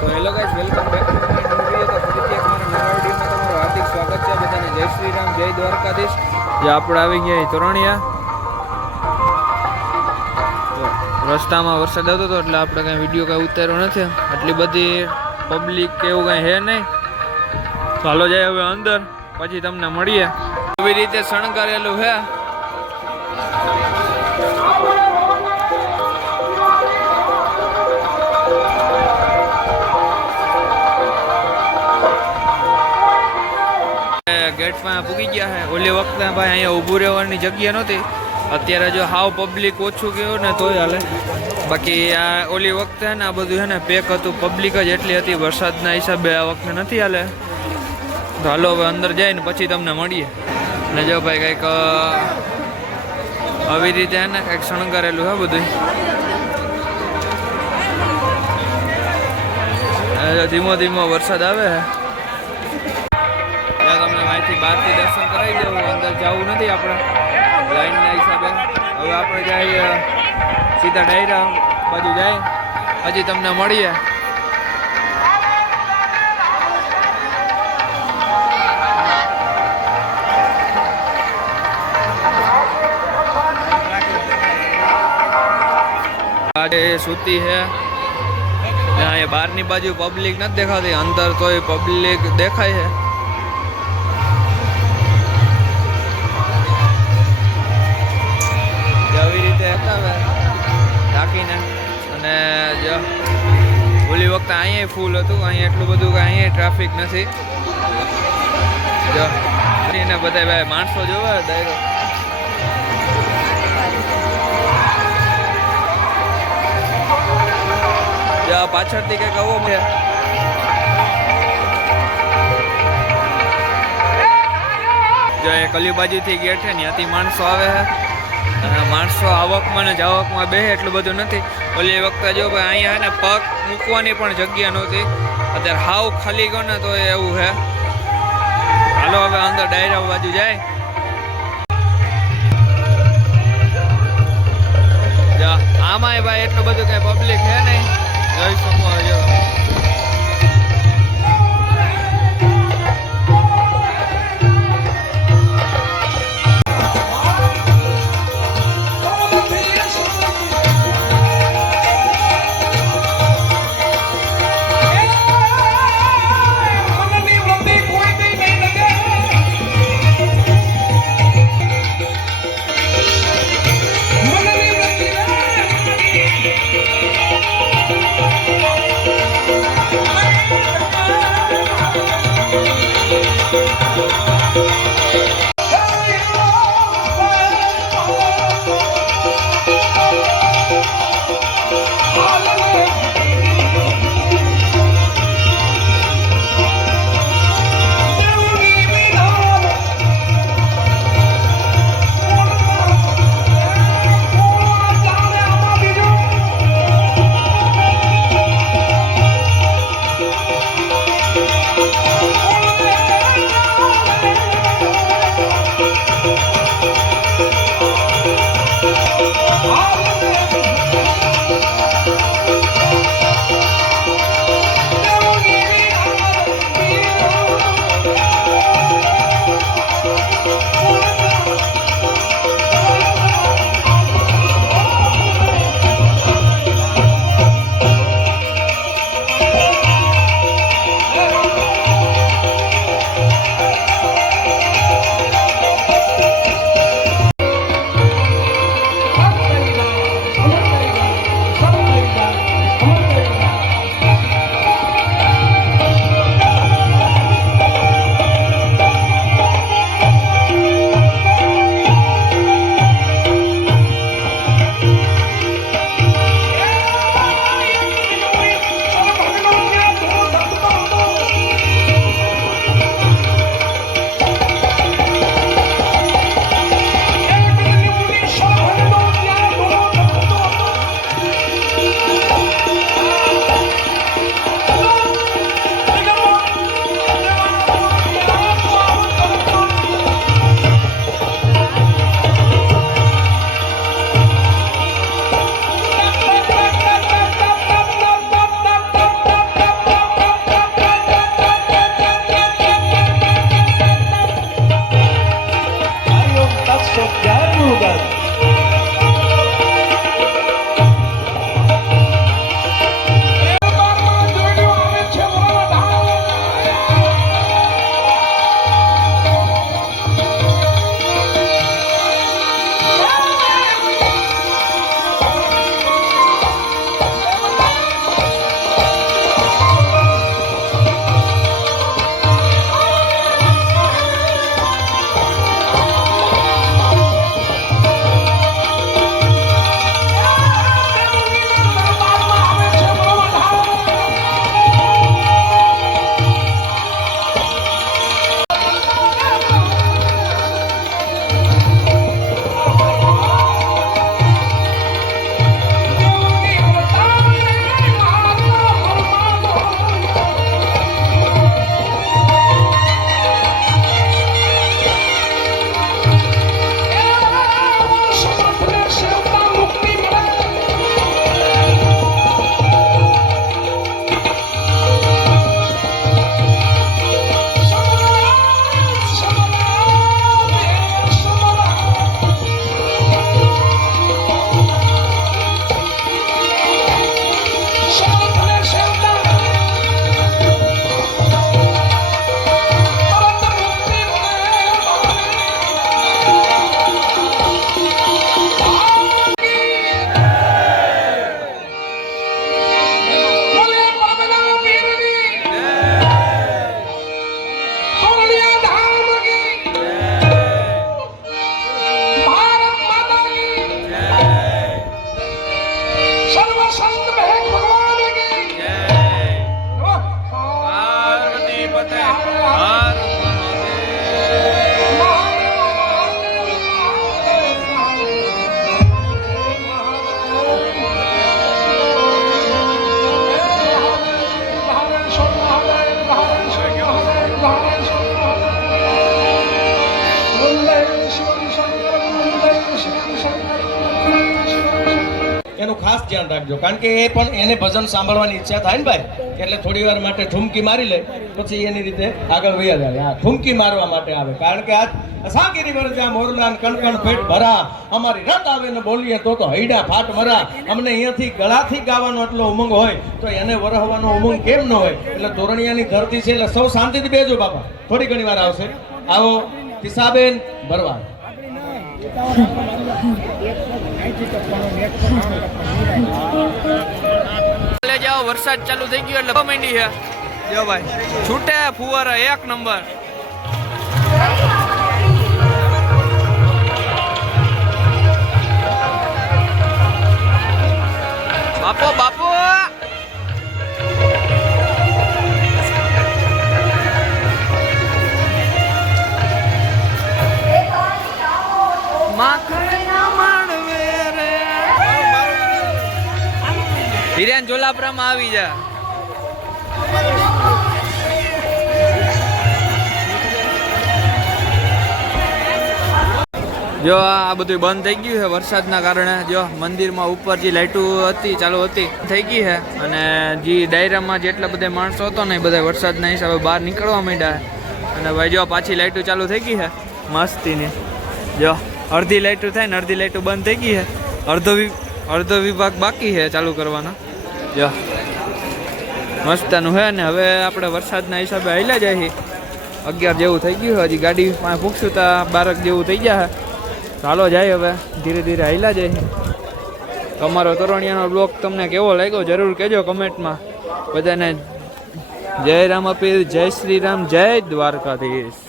તો hello guys, welcome back to my new video. તો ફરીથી એક મારા નવા વિડિયોમાં તમારું હાર્દિક સ્વાગત છે. બધાને જય શ્રી રામ, જય દ્વારકાધીશ. જે આપણે આવી ગયા તોરણિયા. રસ્તામાં વરસાદ આવતો હતો એટલે આપણે કાંઈ વિડીયો કાંઈ ઉતાર્યો નથી. આટલી બધી પબ્લિક કે એવું કાંઈ હે નહીં. ચાલો જાય હવે અંદર, પછી તમને મળીએ. એવી રીતે શણગારેલું છે. ગેટમાં પૂગી ગયા છે. ઓલી વખતે ભાઈ અહીંયા ઊભું રહેવાની જગ્યા નહોતી. અત્યારે જો હાવ પબ્લિક ઓછું ગયું ને તોય હાલે. બાકી આ ઓલી વખતે ને આ બધું છે ને પેક હતું, પબ્લિક જ એટલી હતી. વરસાદના હિસાબે આ વખતે નથી હાલે. તો હાલો હવે અંદર જઈને પછી તમને મળીએ. ને જો ભાઈ કંઈક આવી રીતે ને કંઈક શણગારેલું છે બધું. ધીમો ધીમો વરસાદ આવે છે. તમને અહીંથી બહારથી દર્શન કરાવી દેવું. અંદર જવું નથી આપણે લાઈનના હિસાબે. હવે આપણે જાય સીધા ડાયરા બાજુ જાય, હજી તમને મળીએ. આજે સૂતી છે. અહીંયા બહારની બાજુ પબ્લિક નથી દેખાતી, અંદર તોય પબ્લિક દેખાય છે. આવી રીતે રાખીને અને જો ઓલી વખતે અહીંયા ફૂલ હતું, અહીંયા એટલું બધું કે અહીંયા ટ્રાફિક નથી. જો એને બધા ભાઈ માણસો જોવે ડાયરો. જો પાછળથી કંઈક આવો છે. જો એ કલી બાજુથી ગેટ છે, ત્યાંથી માણસો આવે છે. માણસો આવકમાં ને જાવકમાં બે એટલું બધું નથી. ઓલી વખતે જો ભાઈ અહીંયા ને પગ મૂકવાની પણ જગ્યા નહોતી. અત્યારે હાવ ખાલી ગયો ને તો એવું છે. હાલો હવે અંદર ડાયરા બાજુ જાય. આમાંય ભાઈ એટલું બધું કઈ પબ્લિક છે નહીં. જોઈ શકો જો એનું ખાસ ધ્યાન રાખજો, કારણ કે એ પણ એને ભજન સાંભળવાની ઈચ્છા થાય ને ભાઈ, એટલે થોડી વાર માટે ઠુમકી મારી લે, પછી એની રીતે આગળ વયા જાય. આ ઠુમકી મારવા માટે આવે, કારણ કે આજ અસાગીરી વરજા મોરલાન કણકણ પેટ ભરા, અમારી રત આવે ને બોલીએ તો હૈડા ફાટ મરા. અમને અહીંયાથી ગળાથી ગાવાનો એટલો ઉમંગ હોય તો એને વરહવાનો ઉમંગ કેમ ન હોય? એટલે તોરણિયાની ધરતી છે એટલે સૌ શાંતિથી બેજો બાપા, થોડી ઘણી વાર આવશે. આવો કિસાબેન ભરવા. જાઓ, વરસાદ ચાલુ થઈ ગયો એટલે માંડી છે. જો ભાઈ છૂટે ફુવારા એક નંબર. બાપો બાપો હિરેન જોલાપરામાં આવી જા. જો આ બધું બંધ થઈ ગયું છે વરસાદના કારણે. જો મંદિરમાં ઉપર જે લાઇટો હતી ચાલુ હતી થઈ ગઈ છે, અને જે ડાયરામાં જેટલા બધા માણસો હતો ને એ બધા વરસાદના હિસાબે બહાર નીકળવા માંડ્યા. અને ભાઈ જો પાછી લાઇટો ચાલુ થઈ ગઈ છે મસ્તીની. જો અડધી લાઇટો થાય ને અડધી લાઇટો બંધ થઈ ગઈ છે. અડધો વિભાગ બાકી છે ચાલુ કરવાનો. જો મસ્તનું છે ને. હવે આપણે વરસાદના હિસાબે હાલ્યા જાય. 11 જેવું થઈ ગયું, હજી ગાડી પાસે પૂછશું તો 12 જેવું થઈ ગયા. ચાલો જાય હવે ધીરે ધીરે હાલ્યા જાય. તમારો તોરણિયાનો બ્લોગ તમને કેવો લાગ્યો જરૂર કહેજો કમેન્ટમાં. બધાને જય રામ અપીલ, જય શ્રી રામ, જય દ્વારકાધીશ.